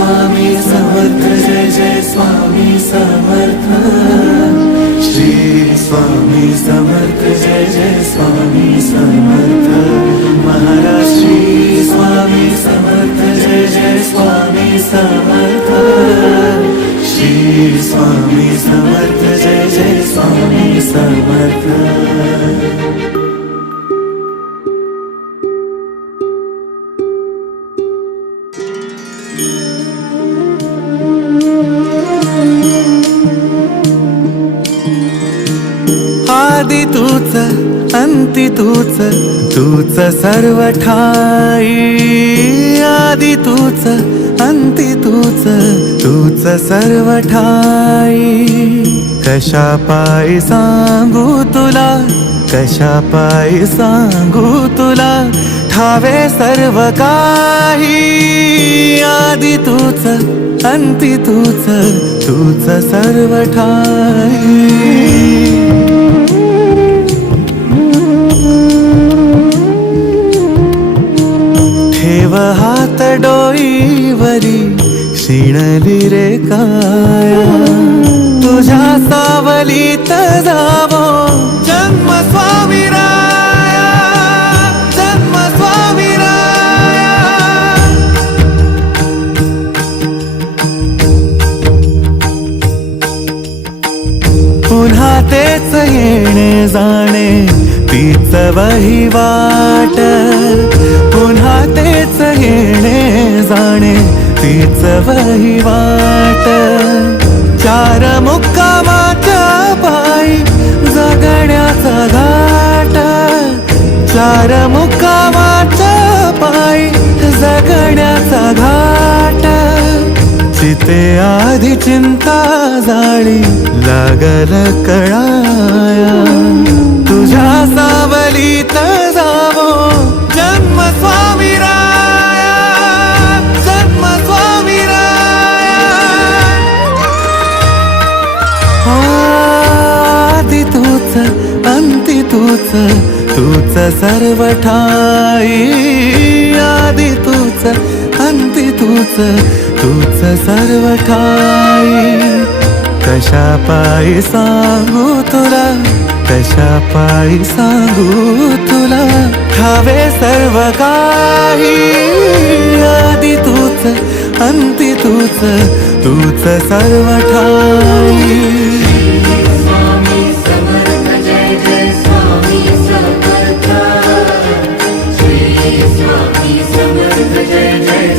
स्वामी समर्थ जय जय स्वामी समर्थ श्री स्वामी समर्थ जय जय स्वामी समर्थ महाराज श्री स्वामी समर्थ जय जय स्वामी समर्थ श्री स्वामी समर्थ जय जय स्वामी समर्थ। आदि तूच अंती तूच तूच सर्व ठाई आदि तूच अंती तूच तूच सर्व ठाई कशा पायी सांगू तुला कशा पायी सांगू तुला ठावे सर्व काही आदि तूच अंती तूच तूच सर्व ठाई ठेव हात डोईवरी क्षीणली रे काया तुझ्या सावलीत जावो जन्म स्वामी राया जन्म स्वामी राया पुन्हा तेच येणे जाणे तीच वहिवाट पुन्हा तेच येणे जाणे तीच वहिवाट चार मुक्कामाच्या पायी जगण्याचा घाट चार मुक्कामाच्या पायी जगण्याचा घाट चिते आधी चिंता जाळी लागल कळाया तुझ्या सावलीत जावो जन्म स्वामी राया जन्म स्वामी राया आदि तूच अंती तूच तूच सर्व ठाई आदि तूच अंती तूच तूच सर्व ठाई कशा पायी सांगू तुला कशा पायी सांगू तुला ठावे सर्व काही आदि तूच अंती तूच तूच सर्व ठाई स्वामी समर्थ जय जय स्वामी समर्थ श्री स्वामी समर्थ जय जय